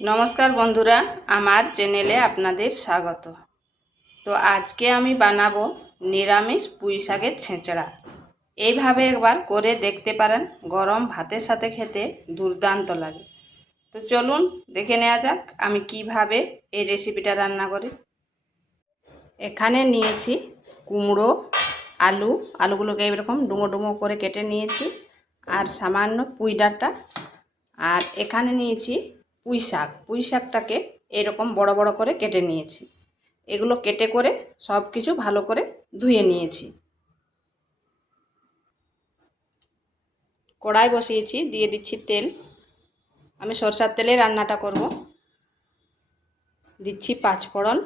नमस्कार बंधुरा आमार चैनेले आपनादेर स्वागत। तो आज के आमी बानाबो निरामिष पुई शाकेर छेंचड़ा। এইভাবে একবার করে দেখতে পারেন, গরম ভাতের সাথে খেতে দুর্দান্ত লাগে। তো চলুন দেখে নেওয়া যাক আমি কিভাবে এই রেসিপিটা রান্না করি। এখানে নিয়েছি কুমড়ো, আলুগুলোকে এরকম ডুমো ডুমো করে কেটে নিয়েছি, আর সামান্য পুঁই ডাঁটা, আর এখানে নিয়েছি পুঁই শাকটাকে এরকম বড় বড় করে কেটে নিয়েছি। এগুলো কেটে করে সব কিছু ভালো করে ধুয়ে নিয়েছি। কড়াই বসিয়েছি, দিয়ে দিচ্ছি তেল। আমি সরষের তেলে রান্নাটা করব। দিচ্ছি 5 ফোড়ন,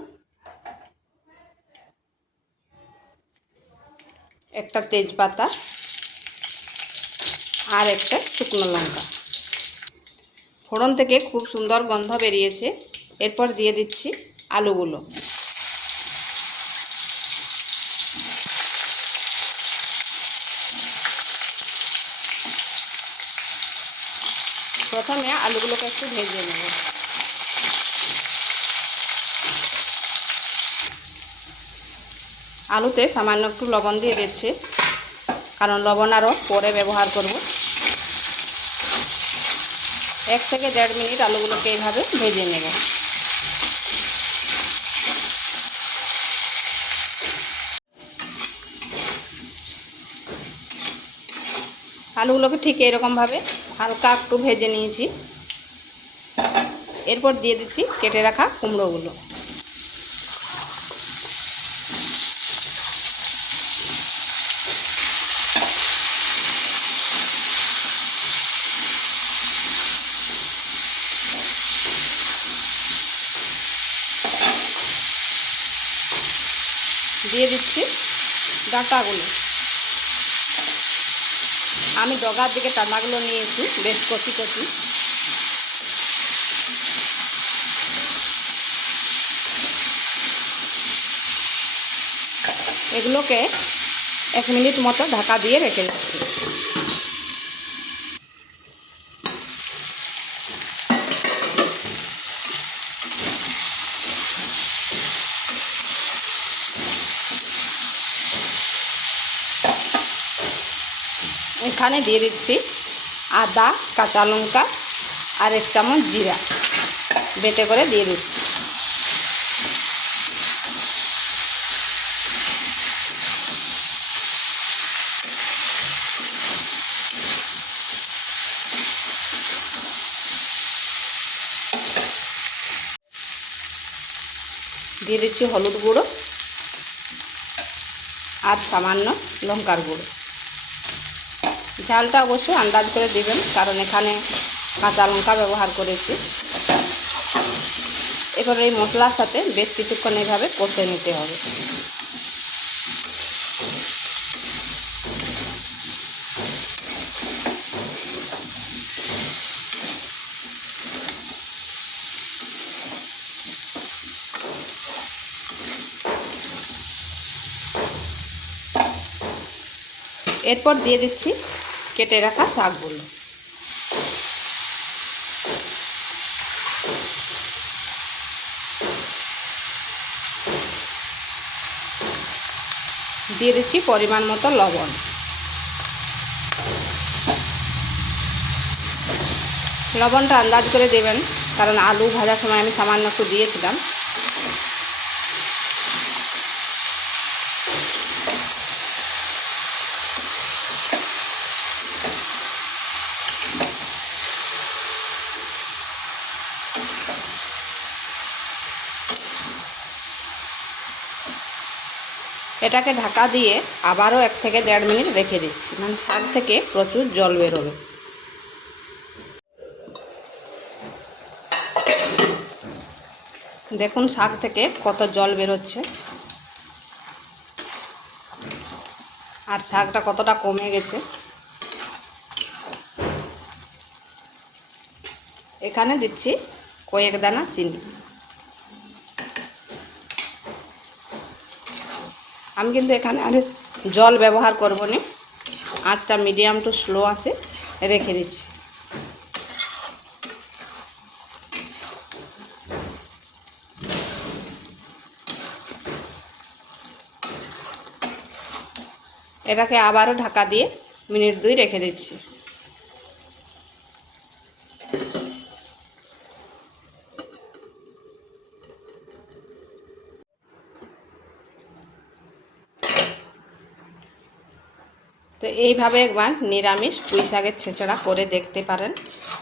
একটা তেজপাতা আর একটা শুকনো লঙ্কা। ফোড়ন থেকে খুব সুন্দর গন্ধ বেরিয়েছে। এরপর দিয়ে দিচ্ছি আলুগুলো। প্রথমে আলুগুলোকে একটু ভেজে নেব। আলুতে সামান্য একটু লবণ দিয়ে দিচ্ছি, কারণ লবণ আরও পরে ব্যবহার করব। 1 থেকে 1.5 মিনিট আলুগুলোকে এইভাবে ভেজে নেব। আলুগুলোকে ঠিক এরকমভাবে হালকা একটু ভেজে নিয়েছি। এরপর দিয়ে দিচ্ছি কেটে রাখা কুমড়োগুলো। দিয়ে দিচ্ছি ডাঁটাগুলো। আমি ডগার দিকে ডাঁটাগুলো নিয়েছি, বেশ কচি কচি। এগুলোকে 1 মিনিট মতো ঢাকা দিয়ে রেখে দিচ্ছি। এখানে দিয়ে দিচ্ছি আদা, কাঁচা লঙ্কা আর 1 চামচ জিরা বেটে করে দিয়ে দিচ্ছি। দিয়ে দিচ্ছি হলুদ গুঁড়ো আর সামান্য লঙ্কার গুঁড়ো। ঝালটা অবশ্যই আন্দাজ করে দিবেন, কারণ এখানে কাঁচা লঙ্কা ব্যবহার করেছি। এবার এই মশলার সাথে বেশ কিছুক্ষণ এইভাবে কষে নিতে হবে। এরপর দিয়ে দিচ্ছি কেটে রাখা শাকগুলো। দিয়ে দিচ্ছি পরিমাণ মতো লবণ। লবণটা আন্দাজ করে দেবেন, কারণ আলু ভাজার সময় আমি সামান্য একটু দিয়েছিলাম। এটাকে ঢাকা দিয়ে আবারও 1 থেকে 1.5 মিনিট রেখে দিচ্ছি, মানে শাক থেকে প্রচুর জল বেরোবে। দেখুন শাক থেকে কত জল বেরোচ্ছে, আর শাকটা কতটা কমে গেছে। এখানে দিচ্ছি কয়েক দানা চিনি। আমি কিন্তু এখানে আর জল ব্যবহার করব না, আঁচটা মিডিয়াম টু স্লো আছে রেখে দিচ্ছি। এটাকে আবারও ঢাকা দিয়ে মিনিট 2 রেখে দিচ্ছি। তো এইভাবে একবার নিরামিষ পুঁই শাকের ছেঁচড়া করে দেখতে পারেন।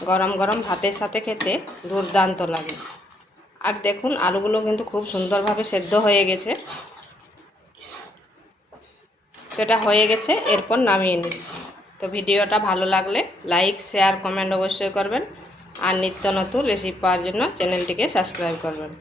গরম গরম ভাতের সাথে খেতে দুর্দান্ত লাগে। আর দেখুন আলুগুলো কিন্তু খুব সুন্দরভাবে সেদ্ধ হয়ে গেছে। তো এটা হয়ে গেছে, এরপর নামিয়ে নিচ্ছি। তো ভিডিওটা ভালো লাগলে লাইক, শেয়ার, কমেন্ট অবশ্যই করবেন। আর নিত্য নতুন রেসিপি পাওয়ার জন্য চ্যানেলটিকে সাবস্ক্রাইব করবেন।